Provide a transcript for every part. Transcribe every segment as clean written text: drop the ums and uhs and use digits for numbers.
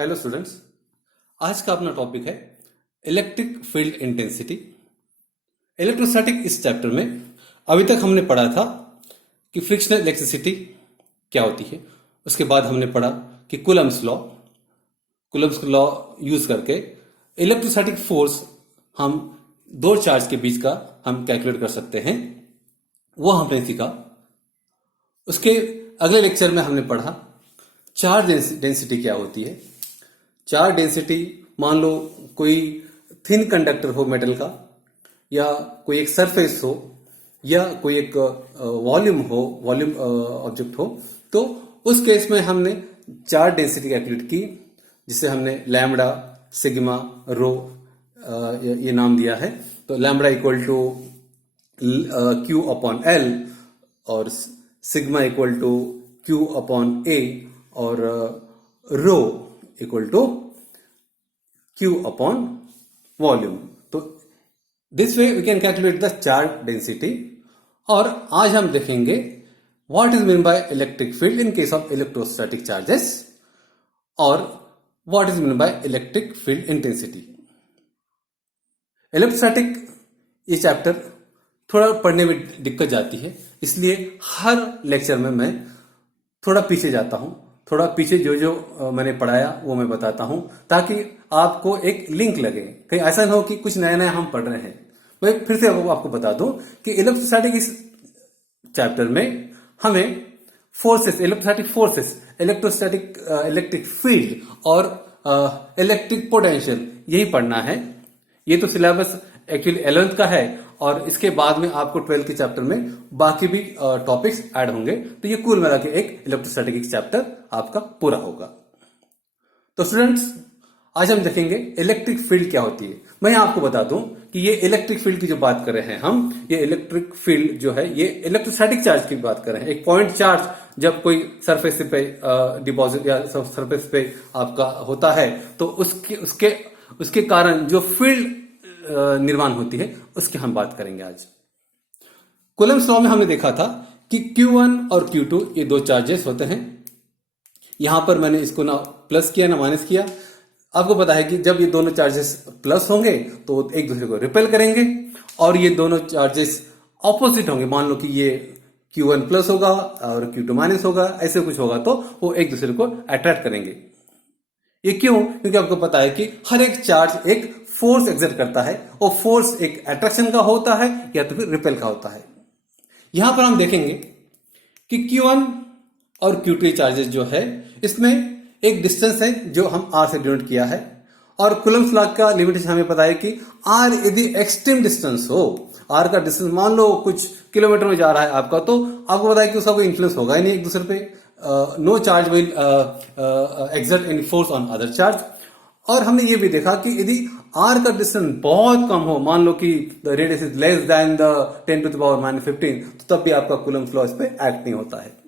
Hello students. आज का अपना टॉपिक है इलेक्ट्रिक फील्ड इंटेंसिटी। इलेक्ट्रोस्टैटिक इस चैप्टर में अभी तक हमने पढ़ा था कि फ्रिक्शनल इलेक्ट्रिसिटी क्या होती है। उसके बाद हमने पढ़ा कि कूलम्स लॉ यूज करके इलेक्ट्रोस्टैटिक फोर्स हम दो चार्ज के बीच का हम कैलकुलेट कर सकते हैं, वो हमने सीखा। उसके अगले लेक्चर में हमने पढ़ा चार्ज डेंसिटी क्या होती है। चार्ज डेंसिटी, मान लो कोई थिन कंडक्टर हो मेटल का, या कोई एक सरफेस हो, या कोई एक वॉल्यूम ऑब्जेक्ट हो, तो उस केस में हमने चार्ज डेंसिटी कैलकुलेट की, जिसे हमने लैम्बडा, सिग्मा, रो ये नाम दिया है। तो lambda equal to q upon L, और sigma equal to q upon A, और rho equal to q upon volume. तो this way we can calculate the charge density. और आज हम देखेंगे what is mean by electric field in case of electrostatic charges, और what is mean by electric field intensity. Electrostatic ये chapter थोड़ा पढ़ने में दिक्कत जाती है, इसलिए हर लेक्चर में मैं थोड़ा पीछे जाता हूं, थोड़ा पीछे जो मैंने पढ़ाया वो मैं बताता हूं, ताकि आपको एक लिंक लगे। कहीं ऐसा ना हो कि कुछ नया नया हम पढ़ रहे हैं। मैं फिर से आपको बता दूं कि इलेक्ट्रोस्टैटिक इस चैप्टर में हमें forces, electrostatic forces, electric field और इलेक्ट्रिक पोटेंशियल, यही पढ़ना है। ये तो सिलेबस एक्चुअली 11th का है, और इसके बाद में आपको 12th के चैप्टर में बाकी भी टॉपिक्स ऐड होंगे। तो ये कुल मिला के एक इलेक्ट्रोस्टैटिक चैप्टर आपका पूरा होगा। तो स्टूडेंट्स, आज हम देखेंगे इलेक्ट्रिक फील्ड क्या होती है। मैं आपको बता दूं कि ये इलेक्ट्रिक फील्ड की जो बात कर रहे हैं हम, ये इलेक्ट्रिक फील्ड जो है ये इलेक्ट्रोस्टैटिक चार्ज की बात कर रहे हैं। एक पॉइंट चार्ज जब कोई सरफेस पे डिपॉजिट या सरफेस पे आपका होता है, तो उसके कारण जो फील्ड निर्माण होती है, उसकी हम बात करेंगे आज। कूलम्स लॉ में हमने देखा था कि Q1 और Q2 ये दो चार्जेस होते हैं। यहां पर मैंने इसको ना प्लस किया ना माइनस किया। आपको पता है कि जब ये दोनों चार्जेस प्लस होंगे तो एक दूसरे को रिपेल करेंगे, और ये दोनों चार्जेस ऑपोजिट होंगे। मान लो कि ये Q1 प्लस होगा और Q2 माइनस होगा, ऐसे कुछ होगा, तो वो एक दूसरे को अट्रैक्ट करेंगे। ये क्यों? क्योंकि आपको पता है कि हर एक चार्ज एक फोर्स एक्सर्ट करता है, और फोर्स एक अट्रैक्शन का होता है या तो फिर रिपेल का होता है। यहां पर हम देखेंगे कि Q1 और Q2 चार्जेस जो है, इसमें एक डिस्टेंस है जो हम R से डिनोट किया है, और कूलम्स लॉ का लिमिटेशन हमें पता है कि R यदि एक्सट्रीम डिस्टेंस हो, R का डिस्टेंस मान लो कुछ किलोमीटर में जा रहा है आपका, तो आपको पता है कि उसका कोई इन्फ्लुएंस होगा ही नहीं एक दूसरे पे। No charge will exert any force on other charge. और हमने ये भी देखा कि यदि R का डिस्टेंस बहुत कम हो, मान लो कि the radius is less than the 10⁻⁻15, तो तब भी आपका कूलम्स लॉ इस पे एक्ट नहीं होता है।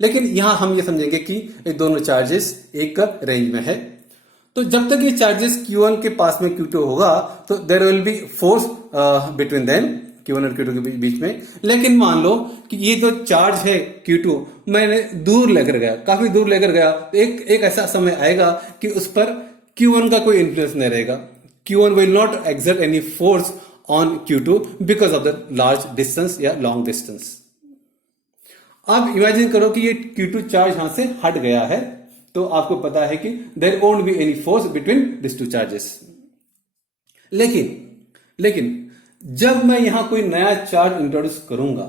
लेकिन यहां हम ये समझेंगे कि ये दोनों चार्जेस एक रेंज में है। तो जब तक ये चार्जेस Q1 के पास में Q2 होगा, तो there will be force between them, Q1 और Q2 के बीच में। लेकिन मान लो कि ये जो चार्ज है Q2 मैंने दूर लेकर गया, काफी दूर लेकर गया, तो एक ऐसा समय आएगा कि उस पर Q1 का कोई इन्फ्लुएंस नहीं रहेगा। Q1 will not exert any force on Q2 because of the large distance या लॉन्ग डिस्टेंस। आप इमेजिन करो कि ये Q2 चार्ज यहां से हट गया है, तो आपको पता है कि there won't be any force between this two charges. लेकिन जब मैं यहां कोई नया चार्ज इंट्रोड्यूस करूंगा,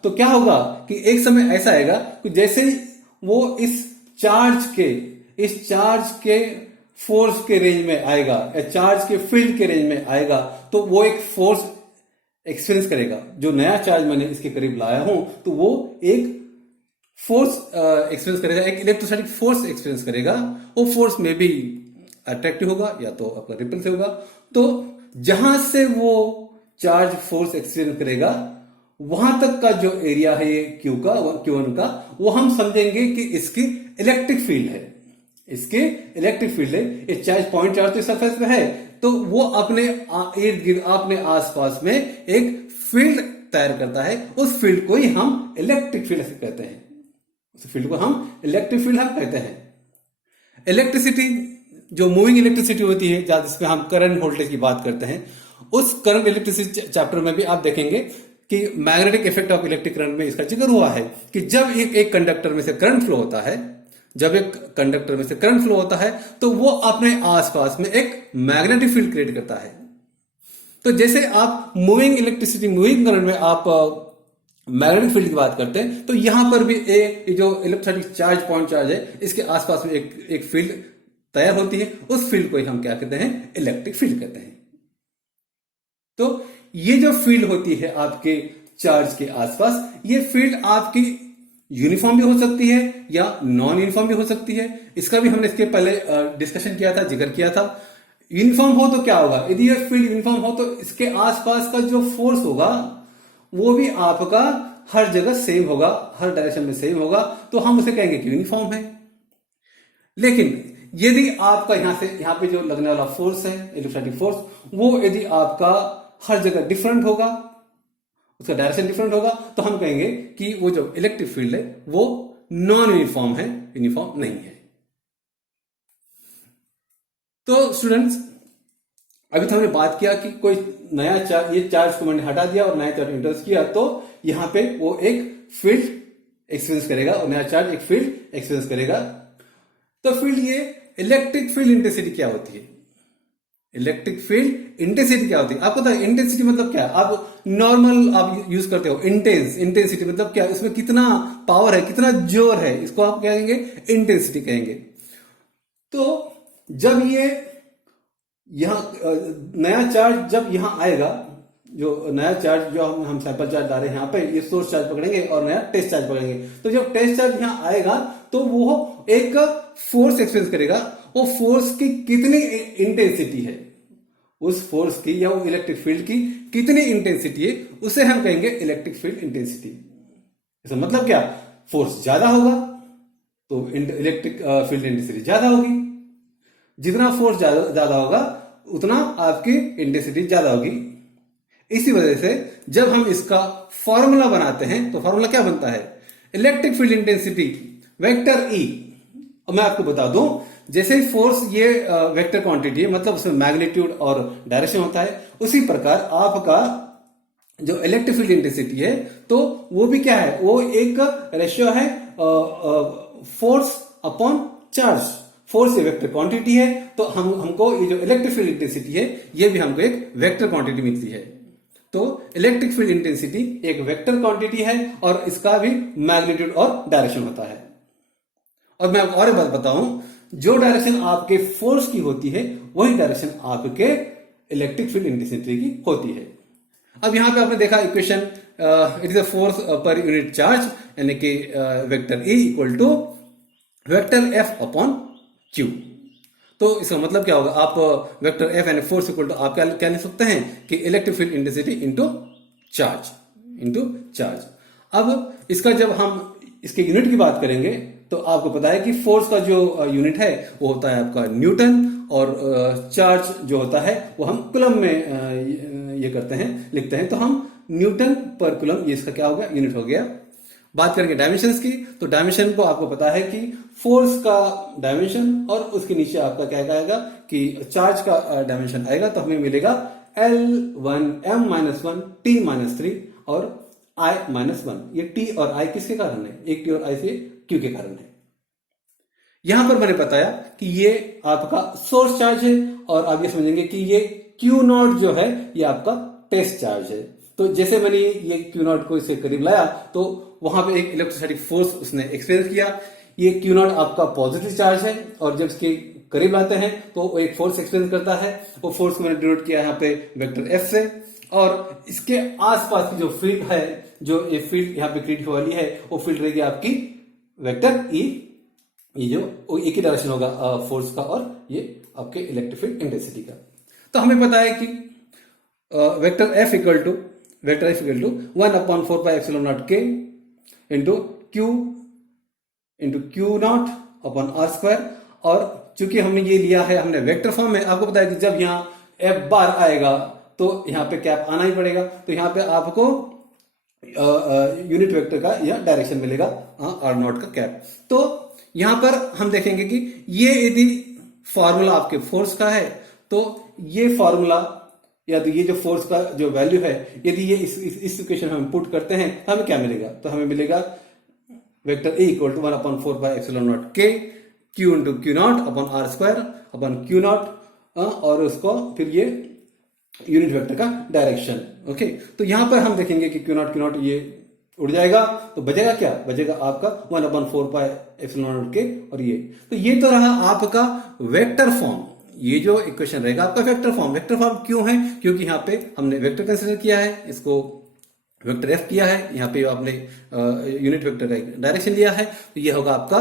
तो क्या होगा कि एक समय ऐसा आएगा कि जैसे ही वो इस चार्ज के फोर्स के रेंज में आएगा, या चार्ज के फील्ड के रेंज में आएगा, तो वो एक फोर्स एक्सपीरियंस करेगा। जो नया चार्ज मैंने इसके करीब लाया हूं, तो वो एक फोर्स एक्सपीरियंस करेगा, एक इलेक्ट्रोस्टैटिक फोर्स एक्सपीरियंस करेगा। वो फोर्स में भी अट्रैक्टिव होगा या तो आपका रिपल्सिव होगा। तो जहां से वो चार्ज फोर्स एक्सपीरियंस करेगा, वहां तक का जो एरिया है ये Q1 का, वो हम समझेंगे कि इसकी इलेक्ट्रिक फील्ड है। ये चार्ज पॉइंट चार्ज तो सरफेस पे है, तो वो अपने इर्द गिर्द, अपने आसपास में एक फील्ड तैयार करता है। उस फील्ड को ही हम इलेक्ट्रिक फील्ड कहते हैं। उस फील्ड को हम इलेक्ट्रिक फील्ड हम कहते हैं। इलेक्ट्रिसिटी, जो मूविंग इलेक्ट्रिसिटी होती है, जिसमें हम करंट वोल्टेज की बात करते हैं, उस करंट इलेक्ट्रिसिटी चैप्टर में भी आप देखेंगे कि magnetic effect of electric current में इसका जिक्र हुआ है कि जब एक कंडक्टर में से करंट फ्लो होता है, जब एक कंडक्टर में से करंट फ्लो होता है तो वो अपने आसपास में एक मैग्नेटिक फील्ड क्रिएट करता है। तो जैसे आप मूविंग इलेक्ट्रिसिटी, मूविंग करंट में आप मैग्नेटिक फील्ड की बात करते हैं, तो यहां पर भी जो इलेक्ट्रोस्टैटिक चार्ज, पॉइंट चार्ज है, इसके आसपास में एक फील्ड तैयार होती है। उस फील्ड को ही हम क्या कहते हैं? इलेक्ट्रिक फील्ड कहते हैं। तो ये जो फील्ड होती है आपके चार्ज के आसपास, ये फील्ड आपकी यूनिफॉर्म भी हो सकती है या नॉन यूनिफॉर्म भी हो सकती है। इसका भी हमने इसके पहले डिस्कशन किया था, जिक्र किया था। यूनिफॉर्म हो तो क्या होगा? यदि ये फील्ड यूनिफॉर्म हो तो इसके आसपास का जो फोर्स होगा वो भी आपका हर जगह सेम होगा, हर डायरेक्शन में सेम होगा, तो हम उसे कहेंगे कि यूनिफॉर्म है। लेकिन यदि आपका यहां पे जो लगने वाला फोर्स है, इलेक्ट्रोस्टैटिक फोर्स, वो यदि आपका हर जगह डिफरेंट होगा, उसका डायरेक्शन डिफरेंट होगा, तो हम कहेंगे कि वो जो इलेक्ट्रिक फील्ड है वो नॉन यूनिफॉर्म है, यूनिफॉर्म नहीं है। तो स्टूडेंट्स, अभी तो हमने बात किया कि कोई नया चार्ज, ये चार्ज को मैंने हटा दिया और नया चार्ज इंट्रोड्यूस किया, तो यहां पे वो एक फील्ड एक्सपीरियंस करेगा और नया चार्ज एक फील्ड एक्सपीरियंस करेगा। तो फील्ड, ये इलेक्ट्रिक फील्ड इंटेंसिटी क्या होती है? इलेक्ट्रिक फील्ड इंटेंसिटी क्या होती है? आपको पता है इंटेंसिटी मतलब क्या है? आप नॉर्मल आप यूज करते हो इंटेंसिटी मतलब क्या? उसमें कितना पावर है, कितना जोर है, इसको आप कहेंगे इंटेंसिटी कहेंगे। तो जब ये यहां नया चार्ज जब यहां आएगा, जो नया चार्ज जो हम सैंपल चार्ज डाल रहे हैं यहां पे, ये सोर्स चार्ज पकड़ेंगे और नया टेस्ट चार्ज पकड़ेंगे। तो जब टेस्ट चार्ज यहां आएगा तो वो एक फोर्स एक्सपीरियंस करेगा। वो फोर्स की कितनी इंटेंसिटी है, उस फोर्स की या वो इलेक्ट्रिक फील्ड की कितनी इंटेंसिटी है, उसे हम कहेंगे इलेक्ट्रिक फील्ड इंटेंसिटी। इसका मतलब क्या? फोर्स ज्यादा होगा तो इलेक्ट्रिक फील्ड इंटेंसिटी ज्यादा होगी। जितना फोर्स ज्यादा होगा उतना आपकी इंटेंसिटी ज्यादा होगी। इसी वजह से जब हम इसका फॉर्मूला बनाते हैं तो फॉर्मूला क्या बनता है? Electric field intensity vector E. और मैं आपको बता दूं, जैसे फोर्स ये वेक्टर क्वांटिटी है, मतलब उसमें मैग्नीट्यूड और डायरेक्शन होता है, उसी प्रकार आपका जो इलेक्ट्रिक फील्ड इंटेंसिटी है तो वो भी क्या है? वो एक रेशियो है फोर्स अपॉन चार्ज। फोर्स ये वेक्टर क्वांटिटी है, तो हमको ये जो इलेक्ट्रिक फील्ड इंटेंसिटी है ये भी हमको एक वेक्टर क्वांटिटी मिलती है। तो इलेक्ट्रिक फील्ड इंटेंसिटी एक वेक्टर क्वांटिटी है और इसका भी मैग्नीट्यूड और डायरेक्शन होता है। और मैं आपको और एक बात बताऊं, जो डायरेक्शन आपके फोर्स की होती है वही डायरेक्शन आपके इलेक्ट्रिक फील्ड इंटेंसिटी की होती है। अब यहां पे आपने देखा equation, it is a force per unit charge, यानी कि vector E equal to vector F upon Q. तो इसका मतलब क्या होगा? आप वेक्टर एफ यानी फोर्स इक्वल टू आप क्या लिख सकते हैं कि electric field intensity into charge. अब इसका जब हम इसके यूनिट की बात करेंगे तो आपको पता है कि फोर्स का जो यूनिट है वो होता है आपका न्यूटन, और चार्ज जो होता है वो हम कूलम में ये करते हैं, लिखते हैं। तो हम न्यूटन पर कूलम, ये इसका क्या हो गया? यूनिट हो गया। बात करेंगे डायमेंशंस की, तो डायमेंशन को आपको पता है कि फोर्स का डायमेंशन और उसके नीचे आपका क्या आएगा कि चार्ज का डायमेंशन आएगा। तो हमें मिलेगा L1 M-1 T-3 और I-1। ये T और I किसके कारण है? एक T और I से Q के कारण है। यहां पर मैंने बताया कि ये आपका सोर्स चार्ज है, और आप ये समझेंगे कि ये Q0 जो है ये आपका टेस्ट चार्ज है। तो जैसे मैंने ये Q0 को इससे करीब लाया तो वहां पे एक इलेक्ट्रोस्टैटिक फोर्स उसने एक्सपीरियंस किया। ये Q0 आपका पॉजिटिव चार्ज है, और जब इसके करीब लाते हैं तो वो एक फोर्स एक्सपीरियंस करता है। वो फोर्स को मैंने डिनोट किया यहाँ पे वेक्टर एफ से, और इसके आसपास की जो फील्ड है, जो ये फील्ड यहाँ पे क्रिएट वाली है, वो फील्ड रहेगी आपकी वेक्टर ई। ये जो एक ही डायरेक्शन होगा फोर्स का और ये आपके इलेक्ट्रिक फील्ड इंटेंसिटी का। तो हमें पता है कि vector F equal to 1/4πε0 k into q not upon R square. और चूंकि हमने ये लिया है, हमने वेक्टर फॉर्म में, आपको पता है कि जब यहाँ एफ बार आएगा तो यहाँ पे कैप आना ही पड़ेगा। तो यहाँ पे आपको यूनिट वेक्टर का या डायरेक्शन मिलेगा आर नॉट का कैप। तो यहां पर हम देखेंगे कि ये यदि फॉर्मूला आपके फोर्स का है तो ये फॉर्मूला या तो ये जो फोर्स का जो वैल्यू है यदि ये इस इक्वेशन में हम पुट करते हैं तो हमें क्या मिलेगा, तो हमें मिलेगा vector A equal to 1/4πε0 k q into q not upon R square upon q not और उसको फिर ये यूनिट वेक्टर का डायरेक्शन। ओके, तो यहां पर हम देखेंगे कि क्यू नॉट ये उड़ जाएगा तो बचेगा क्या, बचेगा आपका 1/4πε0 के और ये। तो ये तो रहा आपका वेक्टर फॉर्म, ये जो इक्वेशन रहेगा आपका वेक्टर फॉर्म। वेक्टर फॉर्म क्यों है, क्योंकि यहाँ पे हमने वेक्टर कंसीडर किया है, इसको वेक्टर एफ किया है, यहाँ पे आपने यूनिट वेक्टर का डायरेक्शन लिया है, तो ये होगा आपका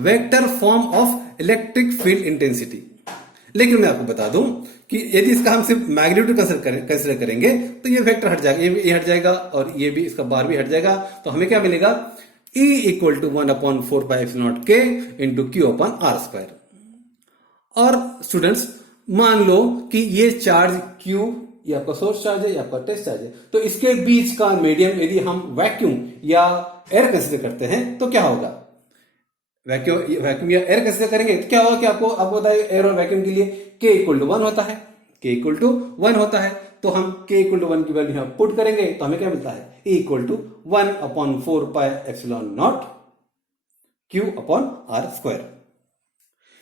vector form of electric field intensity. लेकिन मैं आपको बता दूं कि यदि इसका हम सिर्फ मैग्नीट्यूड कंसिडर करेंगे तो ये वेक्टर हट जाएगा, ये हट जाएगा और ये भी इसका बार भी हट जाएगा। तो हमें क्या मिलेगा, E equal to 1/4πε0 k into q upon R square. और स्टूडेंट्स मान लो कि ये चार्ज Q ये आपका सोर्स चार्ज है या आपका टेस्ट चार्ज है, तो इसके बीच का मीडियम यदि हम वैक्यूम या एयर कंसिडर करते हैं तो क्या होगा, वैक्यूम या एयर कंसिडर करेंगे तो क्या होगा कि आपको बताया एयर और वैक्यूम के लिए K इक्वल टू 1 होता है, K इक्वल टू 1 होता है। तो हम K इक्वल टू 1 की वैल्यू यहां पुट करेंगे तो हमें क्या मिलता है, E equal to 1/4πε0 Q upon R square.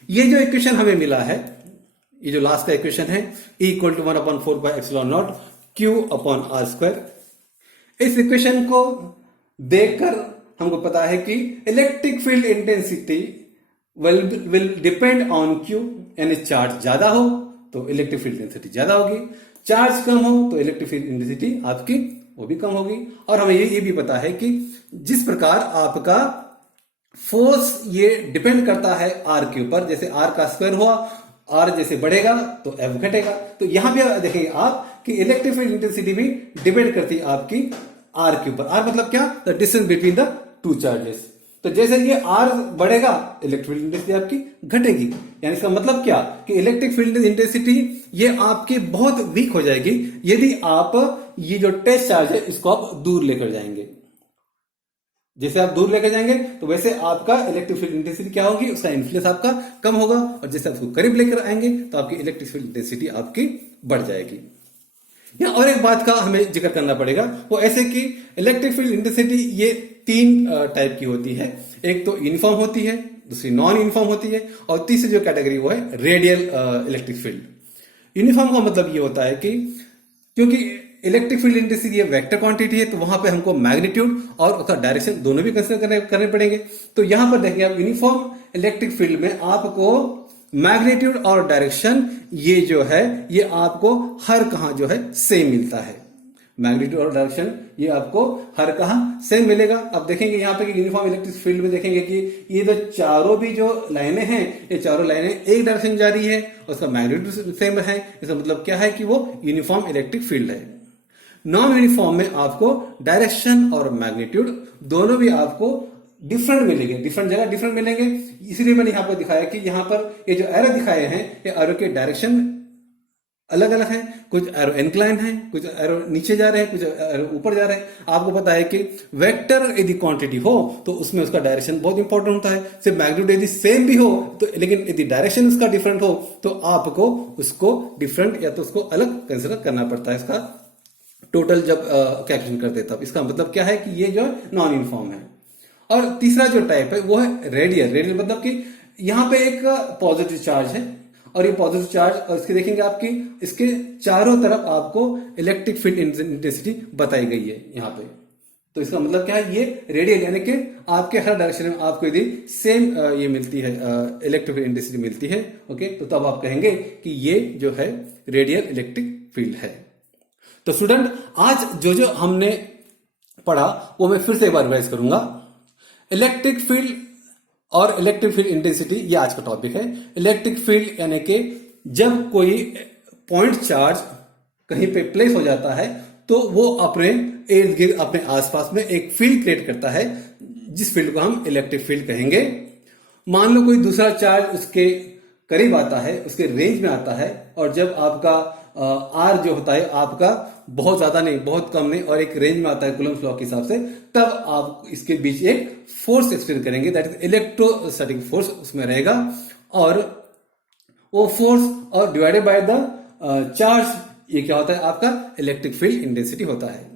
ये जो इक्वेशन हमें मिला है, ये जो लास्ट का इक्वेशन है E equal to 1/4πε0 Q upon R square, इस इक्वेशन को देखकर हमको पता है कि electric field intensity will depend on Q, यानी चार्ज ज्यादा हो तो इलेक्ट्रिक फील्ड इंटेंसिटी ज्यादा होगी, चार्ज कम हो तो इलेक्ट्रिक फील्ड इंटेंसिटी आपकी वो भी कम होगी। और हमें ये भी पता है कि जिस प्रकार आपका फोर्स ये डिपेंड करता है आर के ऊपर, जैसे आर का स्क्वायर हुआ, आर जैसे बढ़ेगा तो एफ घटेगा। तो यहां भी देखेंगे आप कि इलेक्ट्रिक फील्ड इंटेंसिटी भी डिपेंड करती है आपकी आर के ऊपर। आर मतलब क्या, the distance between the two charges. तो जैसे ये आर बढ़ेगा इलेक्ट्रिक फील्ड इंटेंसिटी आपकी घटेगी, यानी इसका मतलब क्या कि इलेक्ट्रिक फील्ड इंटेंसिटी ये आपकी बहुत वीक हो जाएगी यदि आप ये जो टेस्ट चार्ज है इसको आप दूर लेकर जाएंगे। जैसे आप दूर लेकर जाएंगे तो वैसे आपका इलेक्ट्रिक फील्ड इंटेंसिटी क्या होगी, उसका इन्फ्लुएंस आपका कम होगा, और जैसे आप उसको करीब लेकर आएंगे तो आपकी इलेक्ट्रिक फील्ड इंटेंसिटी आपकी बढ़ जाएगी। या और एक बात का हमें जिक्र करना पड़ेगा, वो ऐसे कि इलेक्ट्रिक फील्ड इंटेंसिटी ये 3 टाइप की होती है। एक तो यूनिफॉर्म होती है, दूसरी नॉन यूनिफॉर्म होती है, और तीसरी जो कैटेगरी वो है रेडियल इलेक्ट्रिक फील्ड। यूनिफॉर्म का मतलब ये होता है कि क्योंकि इलेक्ट्रिक फील्ड इंटेंसिटी ये वेक्टर क्वांटिटी है तो वहां पे हमको मैग्नीट्यूड और उसका डायरेक्शन दोनों भी कंसीडर करने पड़ेंगे। तो यहां पर देखिए आप यूनिफॉर्म इलेक्ट्रिक फील्ड में आपको मैग्नीट्यूड और डायरेक्शन ये जो है ये आपको हर कहां जो है सेम मिलता है। मैग्नीट्यूड और डायरेक्शन ये आपको हर कहां सेम मिलेगा। अब देखेंगे यहाँ पे कि यूनिफॉर्म इलेक्ट्रिक फील्ड में देखेंगे कि ये जो चारों भी जो लाइनें हैं ये चारों लाइनें एक डायरेक्शन जा रही है और उसका मैग्नीट्यूड सेम है। इसका मतलब क्या है कि वो यूनिफॉर्म इलेक्ट्रिक फील्ड है। नॉन यूनिफॉर्म में आपको डायरेक्शन और मैग्नीट्यूड दोनों भी आपको डिफरेंट मिलेंगे, डिफरेंट जगह डिफरेंट मिलेंगे। इसलिए मैंने यहां पर दिखाया कि यहां पर ये जो एरो दिखाए हैं ये एरो के डायरेक्शन अलग अलग है, कुछ एरो इंक्लाइन है, कुछ एरो नीचे जा रहे हैं, कुछ एरो ऊपर जा रहे हैं। आपको पता है कि वेक्टर यदि क्वांटिटी हो तो उसमें उसका डायरेक्शन बहुत इंपॉर्टेंट होता है। सिर्फ मैग्नीट्यूड यदि सेम भी हो तो, लेकिन यदि डायरेक्शन उसका डिफरेंट हो तो आपको उसको डिफरेंट या तो उसको अलग कंसिडर करना पड़ता है इसका टोटल जब कैलकुलेशन करते तब। इसका मतलब क्या है कि ये जो नॉन यूनिफॉर्म है। और तीसरा जो टाइप है वो है रेडियल। रेडियल मतलब कि यहां पे एक पॉजिटिव चार्ज है और ये पॉजिटिव चार्ज, और इसके देखेंगे आपकी इसके चारों तरफ आपको इलेक्ट्रिक फील्ड इंटेंसिटी बताई गई है यहाँ पे। तो इसका मतलब क्या है, ये रेडियल यानी कि आपके हर डायरेक्शन में आपको यदि सेम ये मिलती है इलेक्ट्रिक फील्ड इंटेंसिटी मिलती है, ओके, तो तब आप कहेंगे कि ये जो है रेडियल इलेक्ट्रिक फील्ड है। तो स्टूडेंट आज जो हमने पढ़ा वो मैं फिर से एक बार रिवाइज करूंगा। इलेक्ट्रिक फील्ड और इलेक्ट्रिक फील्ड इंटेंसिटी ये आज का टॉपिक है। इलेक्ट्रिक फील्ड यानी कि जब कोई पॉइंट चार्ज कहीं पे प्लेस हो जाता है तो वो अपने इर्द गिर्द अपने आसपास में एक फील्ड क्रिएट करता है, जिस फील्ड को हम इलेक्ट्रिक फील्ड कहेंगे। मान लो कोई दूसरा चार्ज उसके करीब आता है, उसके रेंज में आता है, और जब आपका आर जो होता है आपका बहुत ज्यादा नहीं, बहुत कम नहीं, और एक रेंज में आता है कूलम्स लॉ के हिसाब से, तब आप इसके बीच एक फोर्स एक्सपीरियंस करेंगे, दैट इज इलेक्ट्रोस्टैटिक फोर्स उसमें रहेगा। और वो फोर्स और डिवाइडेड बाय द चार्ज, ये क्या होता है आपका इलेक्ट्रिक फील्ड इंटेंसिटी होता है।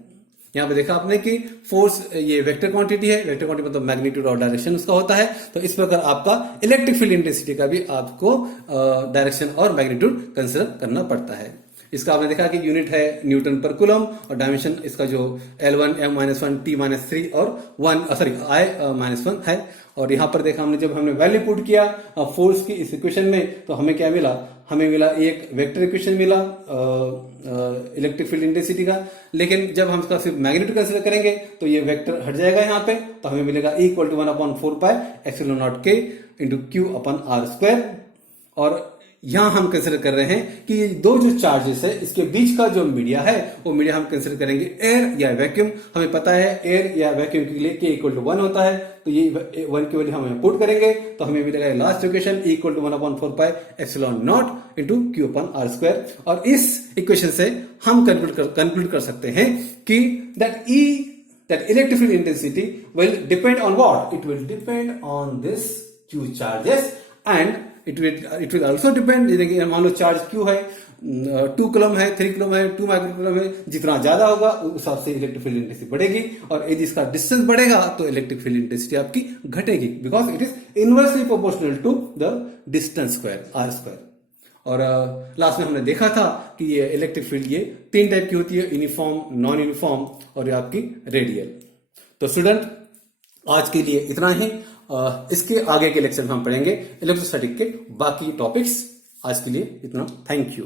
यहां पे देखा आपने कि फोर्स ये वेक्टर क्वांटिटी है, वेक्टर क्वांटिटी मतलब मैग्नीट्यूड और डायरेक्शन उसका होता है। तो इस प्रकार आपका इलेक्ट्रिक फील्ड इंटेंसिटी का भी आपको डायरेक्शन और मैग्नीट्यूड कंसिडर करना पड़ता है। इसका आपने देखा कि यूनिट है न्यूटन पर कूलम, और डायमेंशन इसका जो L1 M-1 T-3 और 1 सॉरी I-1 है। और यहां पर देखा हमने, जब हमने वैल्यू पुट किया फोर्स की इस इक्वेशन में, तो हमें क्या मिला, हमें मिला एक वेक्टर इक्वेशन मिला इलेक्ट्रिक फील्ड इंटेंसिटी का। लेकिन जब हम इसका सिर्फ मैग्नीट्यूड कंसीडर करेंगे तो ये वेक्टर हट जाएगा यहाँ पे, तो हमें मिलेगा E = 1/4πε0K × Q/r²। और यहां हम कंसिडर कर रहे हैं कि ये दो जो चार्जेस है इसके बीच का जो मीडिया है, वो मीडिया हम कंसिडर करेंगे एयर या वैक्यूम। हमें पता है एयर या वैक्यूम के लिए K = 1 होता है, तो ये 1 की वैल्यू हम पुट करेंगे तो हमें मिलेगा लास्ट इक्वेशन E = 1/4πε0 × Q/r²। और इस इक्वेशन से हम कंक्लूड कर सकते हैं कि that electric field intensity will depend on what? It will depend on this Q charges, and it will also depend, जैसे मान लो चार्ज Q है 2 कूलम है, 3 कूलम है, 2 माइक्रोकूलम है, जितना ज्यादा होगा उस हिसाब से इलेक्ट्रिक फील्ड इंटेंसिटी बढ़ेगी। और यदि इसका डिस्टेंस बढ़ेगा तो इलेक्ट्रिक फील्ड इंटेंसिटी आपकी घटेगी, because it is inversely proportional to the distance square r²। और लास्ट में हमने देखा था कि ये इलेक्ट्रिक फील्ड ये 3 टाइप की होती है, यूनिफॉर्म, नॉन यूनिफॉर्म और ये आपकी रेडियल। तो स्टूडेंट आज के लिए इतना ही। इसके आगे के लेक्चर में हम पढ़ेंगे इलेक्ट्रोस्टैटिक के बाकी टॉपिक्स। आज के लिए इतना, थैंक यू।